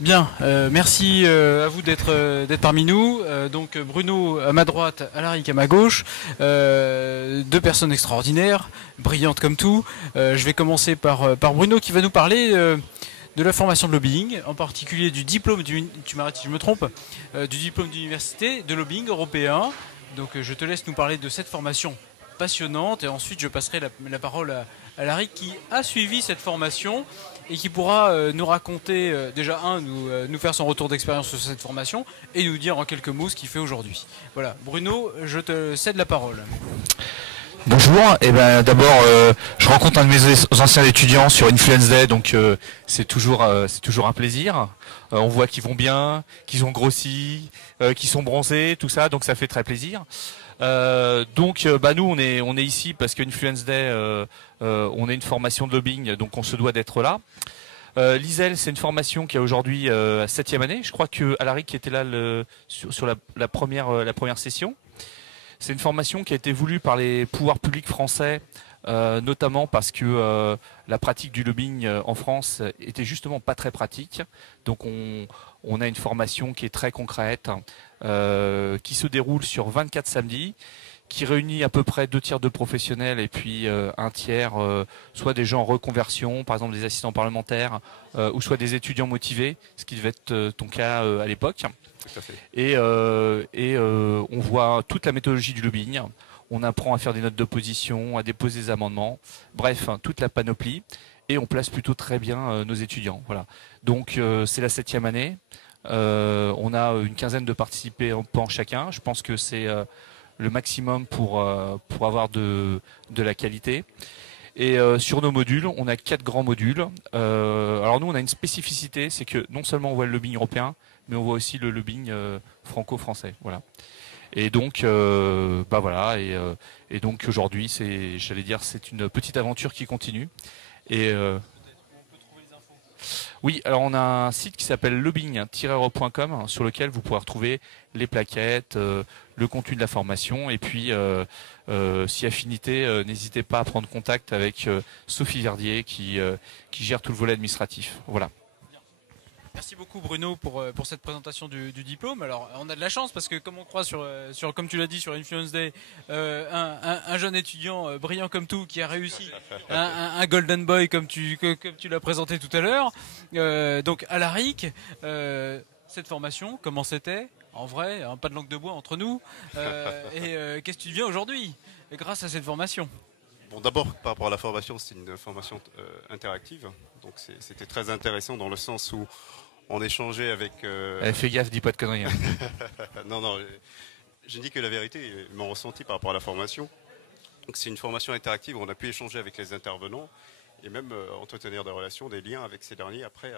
Bien, merci à vous d'être parmi nous. Donc Bruno à ma droite, Alaric à ma gauche, deux personnes extraordinaires, brillantes comme tout. Je vais commencer par Bruno qui va nous parler de la formation de lobbying, en particulier du diplôme, tu m'arrêtes si je me trompe, du diplôme d'université de lobbying européen. Donc je te laisse nous parler de cette formation passionnante et ensuite je passerai la parole à Alaric qui a suivi cette formation et qui pourra nous raconter, déjà nous faire son retour d'expérience sur cette formation et nous dire en quelques mots ce qu'il fait aujourd'hui. Voilà, Bruno, je te cède la parole. Bonjour, et ben d'abord je rencontre un de mes anciens étudiants sur Influence Day, donc c'est toujours un plaisir. On voit qu'ils vont bien, qu'ils ont grossi, qu'ils sont bronzés, tout ça, donc ça fait très plaisir. Nous on est ici parce qu'Influence Day on a une formation de lobbying, donc on se doit d'être là. L'ISEL, c'est une formation qui a aujourd'hui 7e année. Je crois que Alaric qui était là sur la première session. C'est une formation qui a été voulue par les pouvoirs publics français, notamment parce que la pratique du lobbying en France était justement pas très pratique. Donc on a une formation qui est très concrète, qui se déroule sur 24 samedis, qui réunit à peu près 2 tiers de professionnels et puis un tiers, soit des gens en reconversion, par exemple des assistants parlementaires, ou soit des étudiants motivés, ce qui devait être ton cas à l'époque. Tout à fait. Et on voit toute la méthodologie du lobbying. On apprend à faire des notes d'opposition, à déposer des amendements, bref, toute la panoplie. Et on place plutôt très bien nos étudiants. Voilà. Donc c'est la 7e année. On a une quinzaine de participants chacun. Je pense que c'est le maximum pour avoir de la qualité. Et sur nos modules, on a 4 grands modules. Alors nous, on a une spécificité, c'est que non seulement on voit le lobbying européen, mais on voit aussi le lobbying franco-français. Voilà. Et donc, voilà. Et donc aujourd'hui, j'allais dire, c'est une petite aventure qui continue. Et oui, alors on a un site qui s'appelle lobbying-europe.com sur lequel vous pourrez retrouver les plaquettes, le contenu de la formation et puis si affinité, n'hésitez pas à prendre contact avec Sophie Verdier qui gère tout le volet administratif. Voilà. Merci beaucoup Bruno pour cette présentation du diplôme. Alors on a de la chance parce que comme on croit comme tu l'as dit sur Influence Day, un jeune étudiant brillant comme tout qui a réussi un Golden Boy comme tu l'as présenté tout à l'heure. Donc Alaric, cette formation, comment c'était en vrai, hein, pas de langue de bois entre nous. Qu'est-ce que tu deviens aujourd'hui grâce à cette formation? Bon, d'abord, par rapport à la formation, c'est une formation interactive. Donc c'était très intéressant dans le sens où on échangeait avec... Fais gaffe, dis pas de conneries. Hein. Non, je dis que la vérité, mon ressenti par rapport à la formation. Donc c'est une formation interactive où on a pu échanger avec les intervenants et même entretenir des relations, des liens avec ces derniers après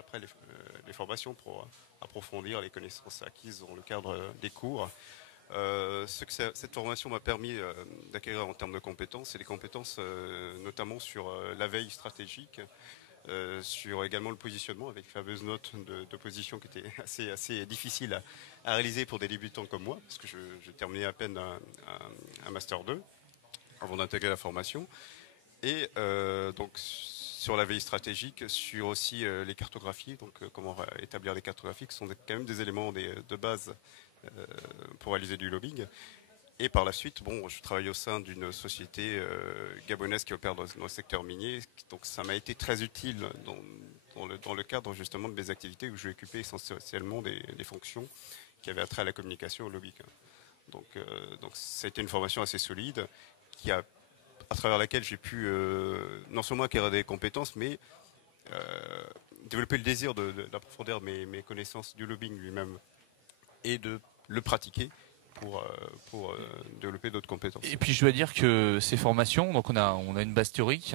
les formations pour approfondir les connaissances acquises dans le cadre des cours. Ce que cette formation m'a permis d'acquérir en termes de compétences, c'est des compétences notamment sur la veille stratégique, sur également le positionnement avec les fameuses notes de position qui étaient assez difficiles à réaliser pour des débutants comme moi, parce que je terminais à peine un Master 2 avant d'intégrer la formation. Et donc sur la veille stratégique, sur aussi les cartographies, donc comment établir les cartographies, qui sont quand même des éléments de base pour réaliser du lobbying. Et par la suite, bon, je travaille au sein d'une société gabonaise qui opère dans le secteur minier. Donc ça m'a été très utile dans le cadre justement de mes activités où je occupais essentiellement des fonctions qui avaient attrait à la communication au lobbying. Donc ça a été une formation assez solide à travers laquelle j'ai pu non seulement acquérir des compétences, mais développer le désir d'approfondir mes connaissances du lobbying lui-même et de le pratiquer pour développer d'autres compétences. Et puis je dois dire que ces formations, donc on a une base théorique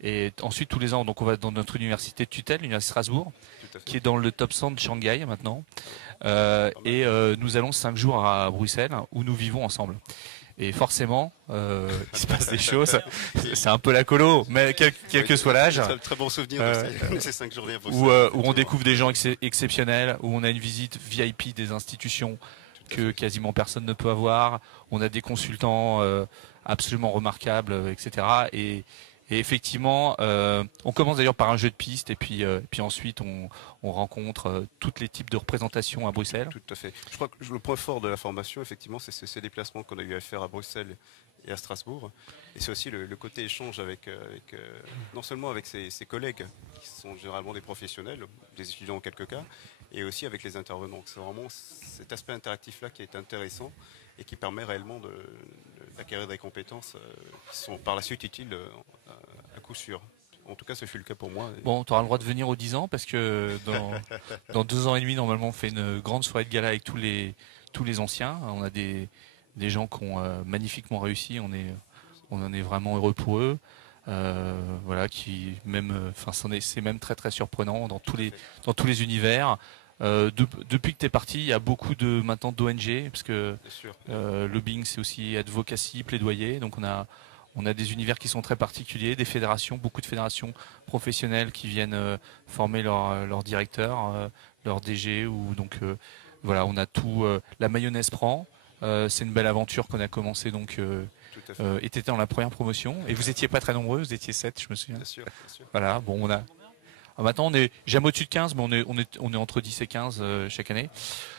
et ensuite tous les ans donc on va dans notre université de tutelle, l'université Strasbourg, qui est dans le top 100 de Shanghai maintenant. Nous allons 5 jours à Bruxelles où nous vivons ensemble. Et forcément, il se passe des choses. C'est un peu la colo, mais quel que soit l'âge. Très, très bon souvenir de ces 5 journées à Bruxelles. Où on découvre des gens exceptionnels, où on a une visite VIP des institutions que quasiment personne ne peut avoir. On a des consultants absolument remarquables, etc. Et Et effectivement, on commence d'ailleurs par un jeu de piste et puis ensuite on rencontre tous les types de représentations à Bruxelles. Tout à fait. Je crois que le point fort de la formation, effectivement, c'est ces déplacements qu'on a eu à faire à Bruxelles et à Strasbourg. Et c'est aussi le côté échange non seulement avec ses collègues, qui sont généralement des professionnels, des étudiants en quelques cas, et aussi avec les intervenants. C'est vraiment cet aspect interactif-là qui est intéressant et qui permet réellement d'acquérir des compétences qui sont par la suite utiles à coup sûr. En tout cas, ce fut le cas pour moi. Bon, tu auras le droit de venir aux 10 ans parce que dans 2 ans et demi, normalement, on fait une grande soirée de gala avec tous les anciens. On a des gens qui ont magnifiquement réussi. On en est vraiment heureux pour eux. Voilà, c'est même très très surprenant dans tous les univers. Depuis que tu es parti, il y a beaucoup maintenant d'ONG parce que lobbying, c'est aussi advocacy, plaidoyer. Donc on a des univers qui sont très particuliers, des fédérations, beaucoup de fédérations professionnelles qui viennent former leurs directeurs, leurs DG. Voilà, on a tout. La mayonnaise prend. C'est une belle aventure qu'on a commencé donc. Et tu étais dans la première promotion et vous étiez pas très nombreux, vous étiez 7, je me souviens. Bien sûr, bien sûr. Voilà, bon, maintenant on est jamais au-dessus de 15, mais on est entre 10 et 15 chaque année.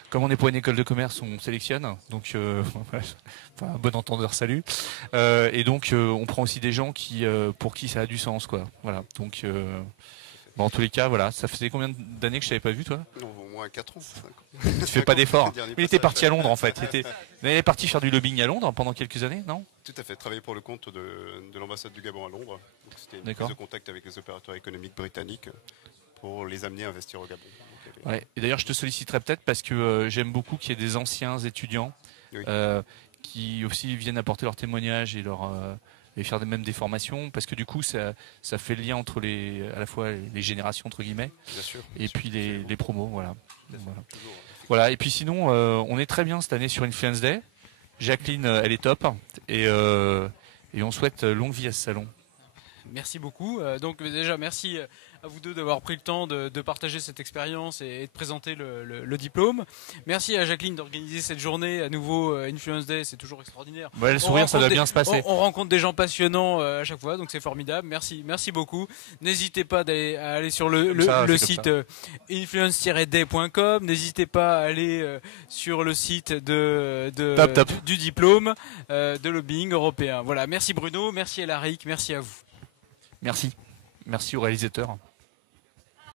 Comme on est pour une école de commerce, on sélectionne, donc enfin, bon entendeur, salut. Et donc on prend aussi des gens pour qui ça a du sens, quoi. Voilà. Donc en tous les cas, voilà. Ça faisait combien d'années que je t'avais pas vu, toi? Non, au moins 4 ans. 5 ans. Tu fais pas d'efforts. Il était parti à Londres, en fait. Il est parti faire du lobbying à Londres pendant quelques années, non? Tout à fait. Travailler pour le compte de l'ambassade du Gabon à Londres. C'était une prise de contact avec les opérateurs économiques britanniques pour les amener à investir au Gabon. Ouais. Et d'ailleurs, je te solliciterai peut-être parce que j'aime beaucoup qu'il y ait des anciens étudiants qui aussi viennent apporter leur témoignage et faire même des formations, parce que du coup, ça fait le lien entre à la fois les générations entre guillemets, et puis les promos, voilà. Voilà. Et puis sinon, on est très bien cette année sur Influence Day. Jacqueline, elle est top, et on souhaite longue vie à ce salon. Merci beaucoup. Donc déjà, merci à vous deux d'avoir pris le temps de partager cette expérience et de présenter le diplôme. Merci à Jacqueline d'organiser cette journée. À nouveau, Influence Day, c'est toujours extraordinaire. Ouais, le sourire, ça doit bien se passer. On rencontre des gens passionnants à chaque fois, donc c'est formidable. Merci beaucoup. N'hésitez pas à aller sur le site influence-day.com. N'hésitez pas à aller sur le site du diplôme de lobbying européen. Voilà. Merci Bruno, merci Elaric, merci à vous. Merci au réalisateur.